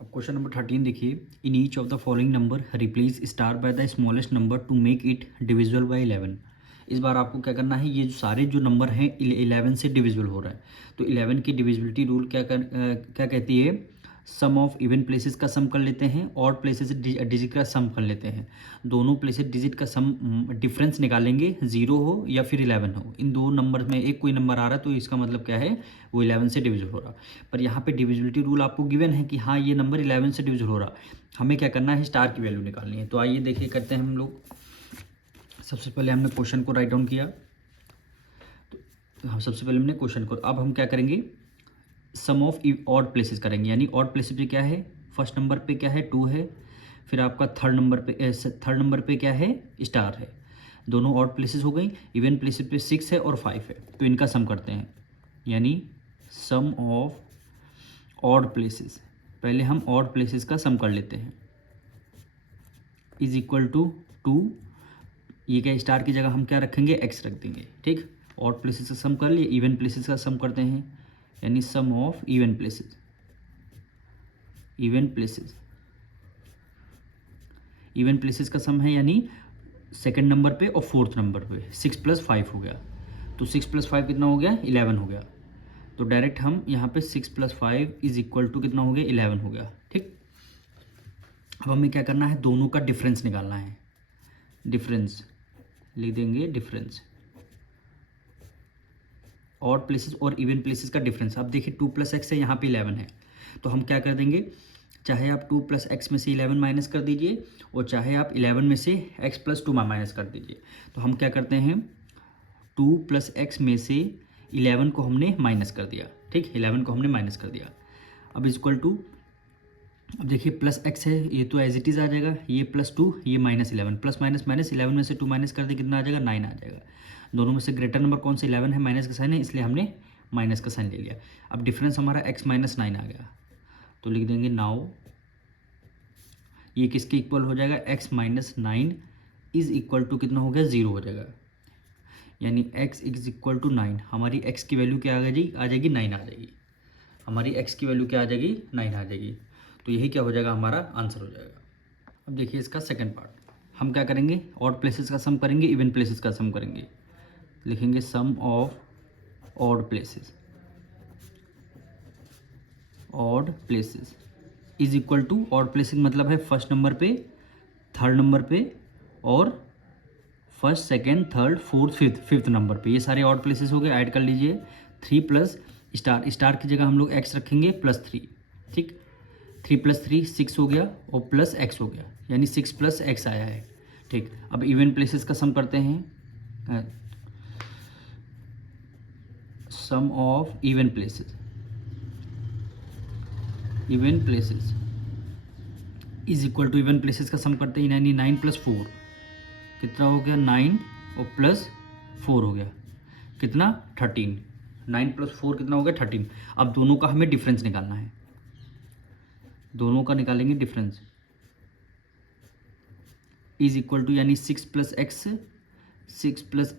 अब question number 13 देखिए, in each of the following number replace star by the smallest number two make it divisible by 11। इस बार आपको क्या करना है, ये जो सारे जो नंबर हैं 11 से डिविजिबल हो रहा है, तो 11 की डिविजिबिलिटी रूल क्या कहती है, सम ऑफ इवन प्लेसेस का सम कर लेते हैं, ऑड प्लेसेस डिजिट का सम कर लेते हैं। दोनों प्लेसेस डिजिट का सम डिफरेंस निकालेंगे, 0 हो या फिर 11 हो, इन दो नंबर में एक कोई नंबर आ रहा है तो इसका मतलब क्या है, वो 11 से डिविजिबल हो रहा। पर यहाँ पे डिविजिबिलिटी रूल आपको गिवन है कि हाँ ये नंबर 11 से डिविजिबल हो रहा, हमें क्या करना है, स्टार की वैल्यू निकालनी है। तो आइए देखिए करते हैं हम लोग। सबसे पहले हमने क्वेश्चन को राइट डाउन किया, तो हम सबसे पहले हमने क्वेश्चन को, अब हम क्या करेंगे, सम ऑफ ऑड प्लेसेस करेंगे। यानी ऑड प्लेसेस पे क्या है, फर्स्ट नंबर पे क्या है 2 है, फिर आपका थर्ड नंबर पे क्या है, स्टार है। दोनों ऑड प्लेसेस हो गई। इवन प्लेसेस पे 6 है और 5 है, तो इनका सम करते हैं। यानी सम ऑफ ऑड प्लेसेस, पहले हम ऑड प्लेसेस का सम कर लेते हैं, इज इक्वल टू 2। ये क्या, स्टार की जगह हम क्या रखेंगे, एक्स रख देंगे। ठीक, ऑड प्लेसेस का सम कर लिए, इवन प्लेसेस का सम करते हैं, यानी sum of even places. Even places का सम है, यानी सेकंड नंबर पे और फोर्थ नंबर पे 6 + 5 हो गया, तो 6 + 5 कितना हो गया, 11 हो गया। तो डायरेक्ट हम यहाँ पे 6 + 5 इज इक्वल टू कितना हो गया, 11 हो गया। ठीक, अब हमें क्या करना है, दोनों का डिफरेंस निकालना है। डिफरेंस लिख देंगे, डिफरेंस ऑड प्लेसेस और इवन प्लेसेस का डिफरेंस। अब देखिए 2 + x है, यहाँ पे 11 है, तो हम क्या कर देंगे, चाहे आप 2 + x में से 11 माइनस कर दीजिए, और चाहे आप 11 में से x + 2 माइनस कर दीजिए। तो हम क्या करते हैं, 2 + x में से 11 को हमने माइनस कर दिया। ठीक, 11 को हमने माइनस कर दिया। अब इक्वल टू, अब देखिए प्लस x है, ये तो एज इट इज़ आ जाएगा, ये +2, ये -11, प्लस माइनस माइनस 11 में से 2 माइनस कर दे, कितना आ जाएगा, 9 आ जाएगा। दोनों में से ग्रेटर नंबर कौन सा, 11 है, माइनस का साइन है, इसलिए हमने माइनस का साइन ले लिया। अब डिफरेंस हमारा x - 9 आ गया, तो लिख देंगे नाउ ये किसके इक्वल हो जाएगा, x - 9 इज इक्वल टू कितना हो गया, 0 हो जाएगा। यानी x इज इक्वल टू 9, हमारी x की वैल्यू क्या आ जाएगी, 9 आ जाएगी। हमारी x की वैल्यू क्या आ जाएगी, 9 आ जाएगी। तो यही क्या हो जाएगा, हमारा आंसर हो जाएगा। अब देखिए इसका सेकंड पार्ट, हम क्या करेंगे, ऑड प्लेसेस का सम करेंगे, इवन प्लेसेस का सम करेंगे। लिखेंगे sum of odd places is equal to, odd places मतलब है फर्स्ट नंबर पे, थर्ड नंबर पे, और first, second, third, fourth, fifth number पे, ये सारे ऑड प्लेसेस हो गए। ऐड कर लीजिए 3 प्लस स्टार की जगह हम लोग x रखेंगे +3। ठीक, 3 + 3 6 हो गया, और प्लस x हो गया, यानी 6 + x आया है। ठीक, अब इवन प्लेसेस का सम करते हैं, sum of even places is equal to, even places का सम करते हैं, यानी 9 + 4 कितना हो गया, 9 और +4 हो गया, कितना, 13। 9 + 4 कितना हो गया, 13। अब दोनों का हमें डिफरेंस निकालना है, दोनों का निकालेंगे डिफरेंस, इज इक्वल टू, यानी 6 +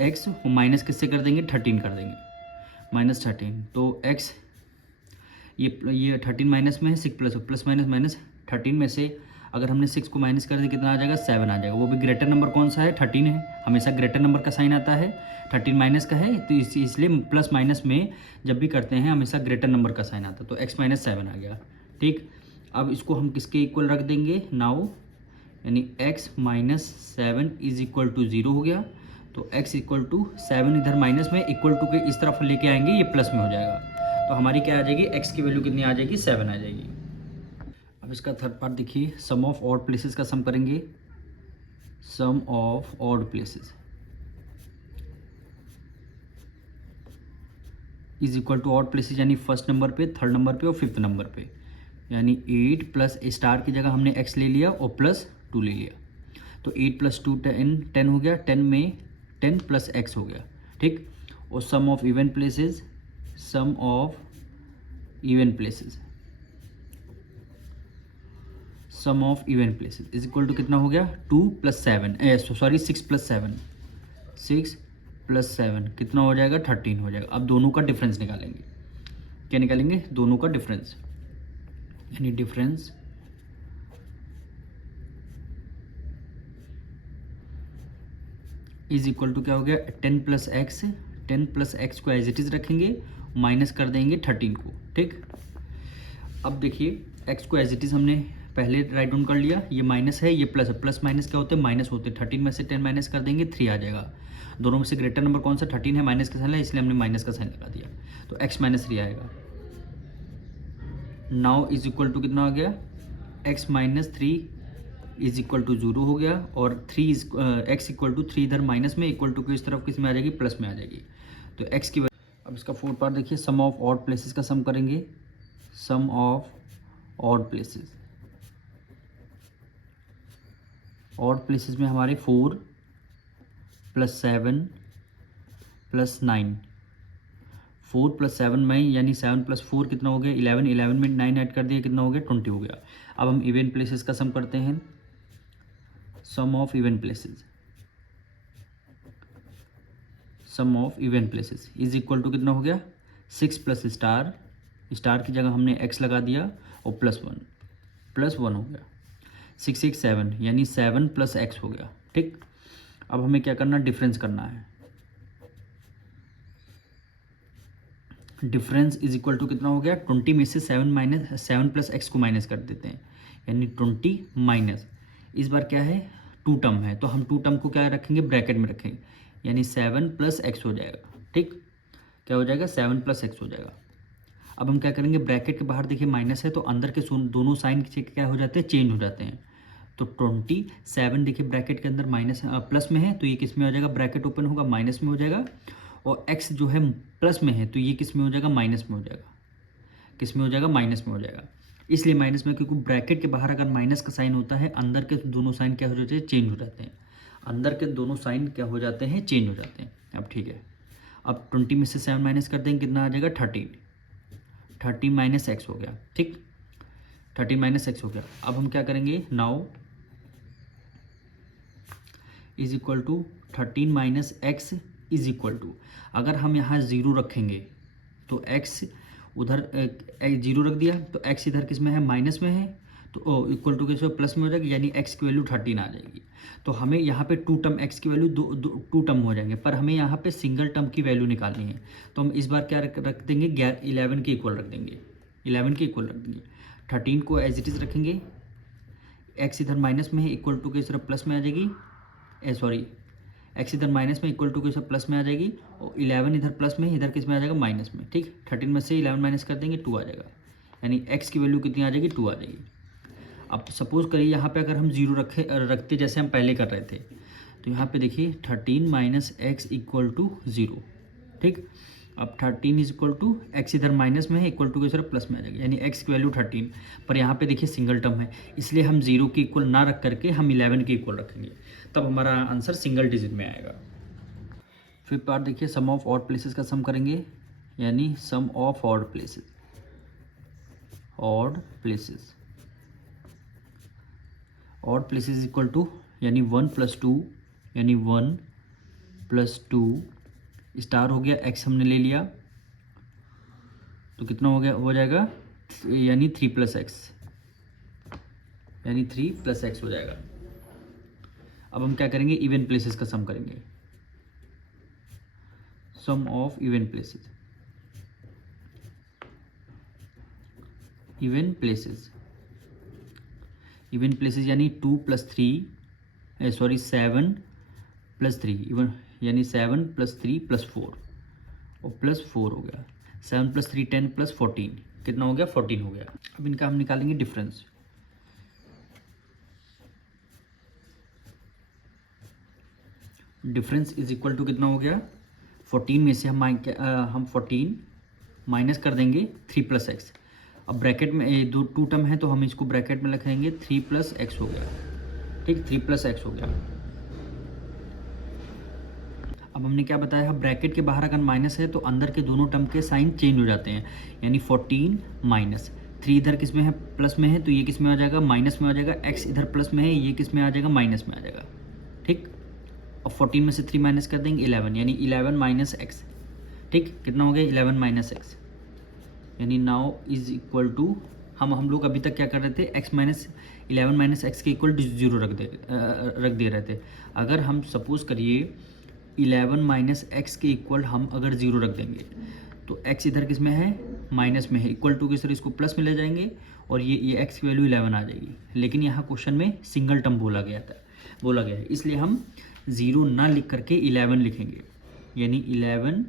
x और माइनस किससे कर देंगे, 13 कर देंगे, -13। तो x, ये 13 माइनस में है, 6 प्लस माइनस 13 में से अगर हमने 6 को माइनस कर दिया, कितना आ जाएगा, 7 आ जाएगा। वो भी ग्रेटर नंबर कौन सा है, 13 है, हमेशा ग्रेटर नंबर का साइन आता है। 13 माइनस का है, तो इसलिए प्लस माइनस में जब भी करते हैं हमेशा ग्रेटर नंबर का साइन आता है, तो x - 7 आ गया। ठीक, अब इसको हम किसके इक्वल रख देंगे, नाउ, यानी x - 7 इज इक्वल टू 0 हो गया। तो x = 7 इधर माइनस में, इक्वल टू के इस तरफ लेके आएंगे, ये प्लस में हो जाएगा। तो हमारी क्या आ जाएगी, x की वैल्यू कितनी आ जाएगी, 7 आ जाएगी। अब इसका थर्ड पार्ट देखिए, सम ऑफ ऑड प्लेसेस का सम करेंगे, sum of odd places is equal to odd places, यानी फर्स्ट नंबर पे, थर्ड नंबर पे और फिफ्थ नंबर पे। यानी 8 प्लस स्टार की जगह हमने x ले लिया और +2 ले लिया, तो 8 + 2 10 हो गया, 10 में 10 + x हो गया। ठीक, और sum of even places is equal to कितना हो गया, 2 + 7 सॉरी 6 + 7 कितना हो जाएगा, 13 हो जाएगा। अब दोनों का डिफरेंस निकालेंगे, क्या निकालेंगे, दोनों का डिफरेंस, यानी डिफरेंस इज इक्वल टू क्या हो गया 10 प्लस एक्स, 10 प्लस एक्स को एज इट इज़ रखेंगे, माइनस कर देंगे 13 को। ठीक, अब देखिए एक्स को एज इट इज़ हमने पहले राइट डाउन कर लिया, ये माइनस है ये प्लस है, प्लस माइनस क्या होते हैं माइनस होते हैं। 13 में से 10 माइनस कर देंगे 3 आ जाएगा। दोनों में से ग्रेटर नंबर कौन सा 13 है, माइनस का साइन है इसलिए हमने माइनस का साइन लगा दिया, तो x माइनस 3 आएगा। नाउ इज इक्वल टू कितना आ गया x minus 3 is equal to 0 हो गया, और 3 x इक्वल टू 3 इधर माइनस में, इक्वल टू को इस तरफ किस में आ जाएगी प्लस में आ जाएगी, तो x की। अब इसका फोर्थ पार्ट देखिए, सम ऑफ ऑड प्लेसेस का सम करेंगे, sum of odd places. Odd places में हमारे 4 प्लस 7 प्लस 9, 4 प्लस 7 में यानी 7 प्लस 4 कितना हो गया 11, 11 में 9 ऐड कर दिया कितना हो गया 20 हो गया। अब हम इवन प्लेसेस का सम करते हैं, sum of even places, sum of even places is equal to कितना हो गया 6 प्लस स्टार, स्टार की जगह हमने x लगा दिया और प्लस 1 हो गया, 6 6 7 यानी 7 प्लस एक्स हो गया। ठीक, अब हमें क्या करना डिफरेंस करना है, डिफरेंस इज इक्वल टू कितना हो गया 20 में से 7 प्लस एक्स को माइनस कर देते हैं, यानी 20 माइनस, इस बार क्या है 2 टर्म है तो हम 2 टर्म को क्या रखेंगे ब्रैकेट में रखेंगे, यानी 7 प्लस एक्स हो जाएगा। ठीक, क्या हो जाएगा 7 प्लस एक्स हो जाएगा। अब हम क्या करेंगे ब्रैकेट के बाहर देखिए माइनस है तो अंदर के दोनों साइन क्या हो जाते हैं चेंज हो जाते हैं, तो 27 देखिए ब्रैकेट के अंदर माइनस प्लस में है तो ये किस में हो जाएगा ब्रैकेट ओपन होगा माइनस में हो जाएगा, और x जो है प्लस में है तो ये किस में हो जाएगा माइनस में हो जाएगा, किस में हो जाएगा माइनस में हो जाएगा, इसलिए माइनस में क्योंकि ब्रैकेट के बाहर अगर माइनस का साइन होता है अंदर के दोनों साइन क्या हो जाते हैं चेंज हो जाते हैं, अंदर के दोनों साइन क्या हो जाते हैं चेंज हो जाते हैं। अब ठीक है, अब 20 में से 7 माइनस कर देंगे कितना आ जाएगा 13 माइनस एक्स हो गया। ठीक, 13 माइनस एक्स हो गया। अब हम क्या करेंगे now is equal to 13 minus X is equal to, अगर हम यहाँ 0 रखेंगे तो x उधर 0 रख दिया तो x इधर किस में है माइनस में है, तो इक्वल टू किस प्लस में हो जाएगी, यानी x की वैल्यू 13 आ जाएगी। तो हमें यहाँ पे 2 टर्म x की वैल्यू 2 टर्म हो जाएंगे, पर हमें यहाँ पे सिंगल टर्म की वैल्यू निकालनी है, तो हम इस बार क्या रख देंगे 11 के इक्वल रख देंगे, 11 के इक्वल रख देंगे, 13 को एज इट इज़ रखेंगे, x इधर माइनस में है इक्वल टू के इस तरफ प्लस में आ जाएगी, सॉरी x इधर माइनस में इक्वल टू के सब प्लस में आ जाएगी, और 11 इधर प्लस में इधर किस में आ जाएगा माइनस में। ठीक, 13 में से 11 माइनस कर देंगे 2 आ जाएगा, यानी x की वैल्यू कितनी आ जाएगी 2 आ जाएगी। अब सपोज करिए यहाँ पे अगर हम 0 रखते जैसे हम पहले कर रहे थे, तो यहाँ पे देखिए 13 माइनस एक्स इक्वल टू 0। ठीक, अब 13 इज इक्वल टू एक्स इधर माइनस में है इक्वल टू के सिर्फ प्लस में आ जाएगा, यानी x की वैल्यू 13, पर यहाँ पे देखिए सिंगल टर्म है इसलिए हम 0 के इक्वल ना रख करके हम 11 के इक्वल रखेंगे, तब हमारा आंसर सिंगल डिजिट में आएगा। फिर पार्ट देखिए सम ऑफ ऑड प्लेसेस का सम करेंगे, यानी sum of odd places, odd places, odd places equal to यानी 1 प्लस 2, यानी 1 प्लस 2 स्टार हो गया, x हमने ले लिया तो कितना हो गया हो जाएगा, यानी 3 प्लस एक्स, यानी 3 प्लस एक्स हो जाएगा। अब हम क्या करेंगे इवन प्लेसेस का सम करेंगे, sum of even places, even places, even places यानी 2 प्लस 3 सॉरी 7 प्लस 3 इवन, यानी 7 प्लस 3 प्लस 4 और प्लस 4 हो गया, 7 प्लस 3 10 प्लस 14 कितना हो गया 14 हो गया। अब इनका हम निकालेंगे difference, difference is equal to कितना हो गया 14 में से हम 14 माइनस कर देंगे 3 प्लस एक्स, अब ब्रैकेट में 2 टर्म है तो हम इसको ब्रैकेट में लिखेंगे 3 प्लस एक्स हो गया। ठीक, 3 प्लस एक्स हो गया। अब हमने क्या बताया ब्रैकेट के बाहर अगर माइनस है तो अंदर के दोनों टर्म के साइन चेंज हो जाते हैं, यानी 14 माइनस 3 इधर किस में है प्लस में है तो ये किस में आ जाएगा माइनस में आ जाएगा, x इधर प्लस में है ये किस में आ जाएगा माइनस में आ जाएगा। ठीक, और 14 में से 3 माइनस कर देंगे 11, यानी 11 माइनस एक्स। ठीक, कितना हो गया 11 माइनस एक्स, यानी नाउ इज इक्वल टू हम लोग अभी तक क्या कर रहे थे x माइनस 11 माइनस एक्स के इक्वल टू 0 रख दे रहे थे। अगर हम सपोज करिए 11 माइनस एक्स के इक्वल हम अगर 0 रख देंगे तो x इधर किस में है, माइनस में है, इक्वल टू के सर इसको प्लस में ले जाएंगे और ये x की वैल्यू 11 आ जाएगी। लेकिन यहाँ क्वेश्चन में सिंगल टर्म बोला गया है, इसलिए हम 0 ना लिख करके 11 लिखेंगे, यानी 11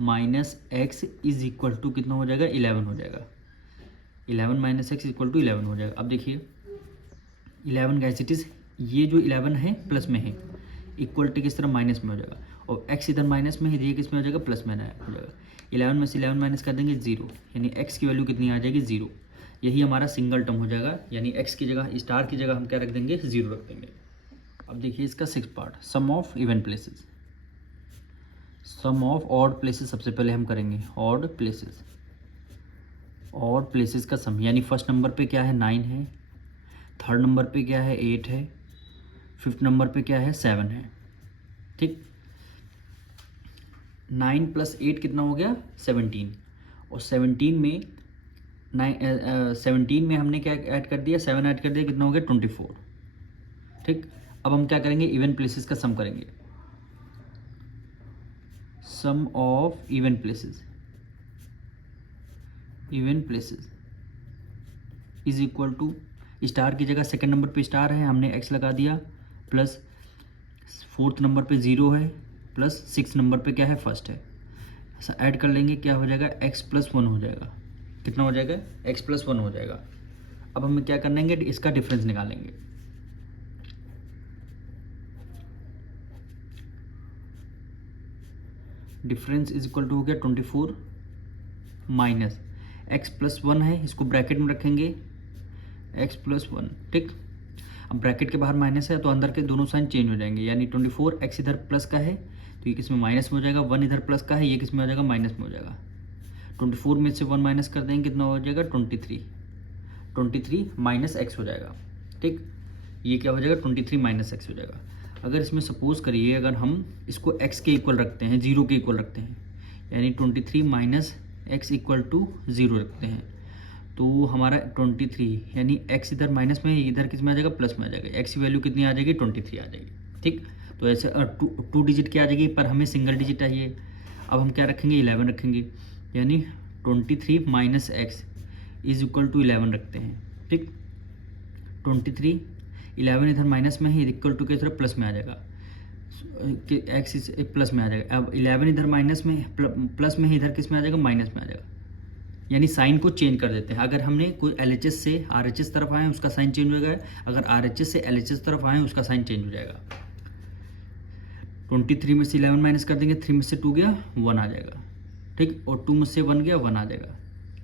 minus X is equal to कितना हो जाएगा, 11 हो जाएगा। 11 माइनस एक्स इक्वल टू 11 हो जाएगा। अब देखिए 11 का इट इज़, ये जो 11 है प्लस में है, इक्वल टू किस तरह माइनस में हो जाएगा, और x इधर माइनस में है, ये किस में हो जाएगा, प्लस में हो जाएगा। 11 में से 11 माइनस कर देंगे 0, यानी x की वैल्यू कितनी आ जाएगी, 0। यही हमारा सिंगल टर्म हो जाएगा, यानी x की जगह, स्टार की जगह हम क्या रख देंगे, 0 रख देंगे। अब देखिए इसका 6th part, sum of even places. Sum of odd places सबसे पहले हम करेंगे, ऑड प्लेसेस का सम, यानी फर्स्ट नंबर पे क्या है, 9 है, थर्ड नंबर पे क्या है, 8 है, फिफ्थ नंबर पे क्या है, 7 है। ठीक, 9 + 8 कितना हो गया, 17, और 17 में हमने क्या ऐड कर दिया, 7 ऐड कर दिया, कितना हो गया, 24। ठीक, अब हम क्या करेंगे, इवन प्लेसेस का सम करेंगे। Sum of even places is equal to, star की जगह सेकंड नंबर पे स्टार है, हमने x लगा दिया, प्लस फोर्थ नंबर पे 0 है, प्लस 6 नंबर पे क्या है, फर्स्ट है। ऐसा ऐड कर लेंगे, क्या हो जाएगा, x + 1 हो जाएगा। कितना हो जाएगा, x + 1 हो जाएगा। अब हम क्या कर लेंगे, इसका डिफरेंस निकालेंगे। डिफरेंस इज इक्वल टू हो गया 24 माइनस x + 1 है, इसको ब्रैकेट में रखेंगे, x + 1। ठीक, अब ब्रैकेट के बाहर माइनस है तो अंदर के दोनों साइन चेंज हो जाएंगे, यानी 24, x इधर प्लस का है तो ये किस में, माइनस में हो जाएगा, 1 इधर प्लस का है, ये किस में हो जाएगा, माइनस में हो जाएगा। 24 में से 1 माइनस कर देंगे, कितना हो जाएगा, 23 माइनस एक्स हो जाएगा। ठीक, ये क्या हो जाएगा, 23 माइनस एक्स हो जाएगा। अगर इसमें सपोज करिए, अगर हम इसको x के इक्वल रखते हैं, 0 के इक्वल रखते हैं, यानी 23 माइनस एक्स इक्वल टू 0 रखते हैं, तो हमारा 23, यानी x इधर माइनस में, इधर किस में आ जाएगा, प्लस में आ जाएगा। x की वैल्यू कितनी आ जाएगी, 23 आ जाएगी। ठीक, तो ऐसे 2 डिजिट की आ जाएगी, पर हमें सिंगल डिजिट चाहिए। अब हम क्या रखेंगे, 11 रखेंगे, यानी 23 minus X is equal to 11 रखते हैं। ठीक, 23, 11 इधर माइनस में है, इक्वल टू के तरफ प्लस में आ जाएगा, कि एक्स इस प्लस में आ जाएगा। अब 11 इधर माइनस में, प्लस में है, इधर किस में आ जाएगा, माइनस में आ जाएगा, यानी साइन को चेंज कर देते हैं। अगर हमने कोई LHS से RHS तरफ आए उसका साइन चेंज हो जाएगा, अगर RHS से LHS तरफ आए उसका साइन चेंज हो जाएगा। 23 में से 11 माइनस कर देंगे, 3 में से 2 गया, 1 आ जाएगा। ठीक, और 2 में से 1 गया, 1 आ जाएगा।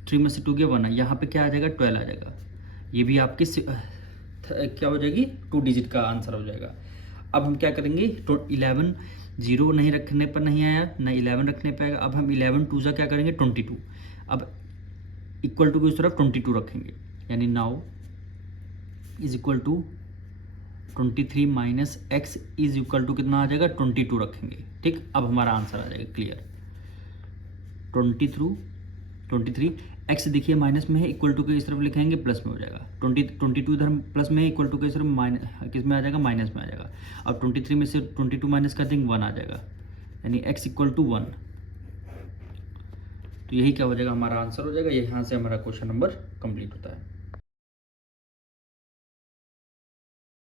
3 में से 2 गया, 1 यहाँ पे क्या आ जाएगा, 12 आ जाएगा। ये भी आपकी क्या हो जाएगी, 2 डिजिट का आंसर हो जाएगा। अब हम क्या करेंगे, 11 0 नहीं रखने पर नहीं आया, ना 11 रखने पर आएगा। अब हम 11 2 क्या करेंगे, 22। अब इक्वल टू की उस तरफ 22 रखेंगे, यानी now is equal to 23 minus X is equal to कितना आ जाएगा, 22 रखेंगे। ठीक, अब हमारा आंसर आ जाएगा क्लियर। 23 एक्स देखिए माइनस में है, इक्वल टू के इस तरफ लिखेंगे, प्लस में हो जाएगा। 22 इधर प्लस में है, इक्वल टू के इस तरफ माइनस किस में आ जाएगा, माइनस में आ जाएगा। अब 23 में से 22 माइनस कर देंगे, 1 आ जाएगा, यानी x इक्वल टू 1। तो यही क्या हो जाएगा, हमारा आंसर हो जाएगा। यहाँ से हमारा क्वेश्चन नंबर कंप्लीट होता है।